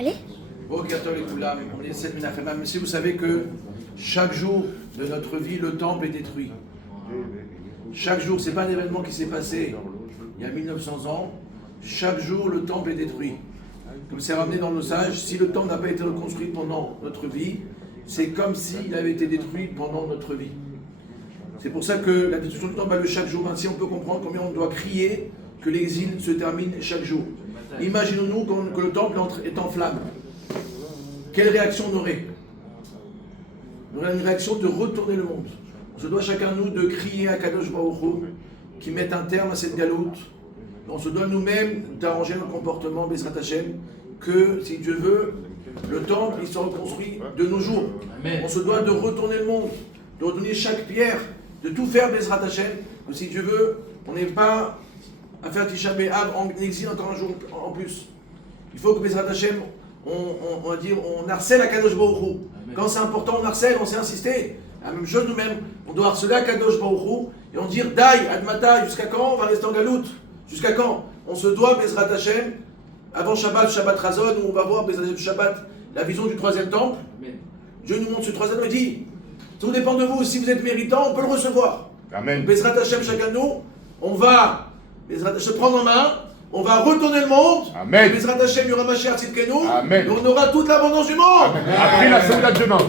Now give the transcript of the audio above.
Allez. On est 7 Menachem. Mais si vous savez que chaque jour de notre vie, le temple est détruit. Chaque jour, c'est pas un événement qui s'est passé il y a 1900 ans. Chaque jour, le temple est détruit. Comme c'est ramené dans nos sages, si le temple n'a pas été reconstruit pendant notre vie, c'est comme s'il avait été détruit pendant notre vie. C'est pour ça que la destruction du temple a lieu chaque jour. Ainsi, on peut comprendre combien on doit crier que l'exil se termine chaque jour. Imaginons-nous que le temple est en flammes. Quelle réaction on aurait? On aurait une réaction de retourner le monde. On se doit chacun de nous de crier à Kadosh Baruch Hu qui mette un terme à cette galoute. On se doit nous-mêmes d'arranger notre comportement, Bezrat Hashem, que si Dieu veut, le temple il sera reconstruit de nos jours. Amen. On se doit de retourner le monde, de redonner chaque pierre, de tout faire Bezrat Hashem, que si Dieu veut, on n'est pas à faire Tisha B'Av en exil encore un jour en plus. Il faut que Bezrat Hashem, on va dire, on harcèle à Kadosh Baruch Hu. Quand c'est important, on harcèle, on sait insister. La même chose nous-mêmes, on doit harceler à Kadosh Baruch Hu et on dit Dai, Admata, jusqu'à quand on va rester en galoute? Jusqu'à quand? On se doit, Bezrat Hashem, avant Shabbat, Shabbat Razon, où on va voir Bezrat Hashem Shabbat, la vision du troisième temple. Amen. Dieu nous montre ce troisième temple et dit, tout dépend de vous, si vous êtes méritant, on peut le recevoir. Amen. Bezrat Hashem, chacun de nous, on va Bezrat Hashem, se prendre en main, on va retourner le monde. Amen. Bezrat Hashem, il y aura Mashiach Tzidkenu, et on aura toute l'abondance du monde. Amen. Après la Seudat demain.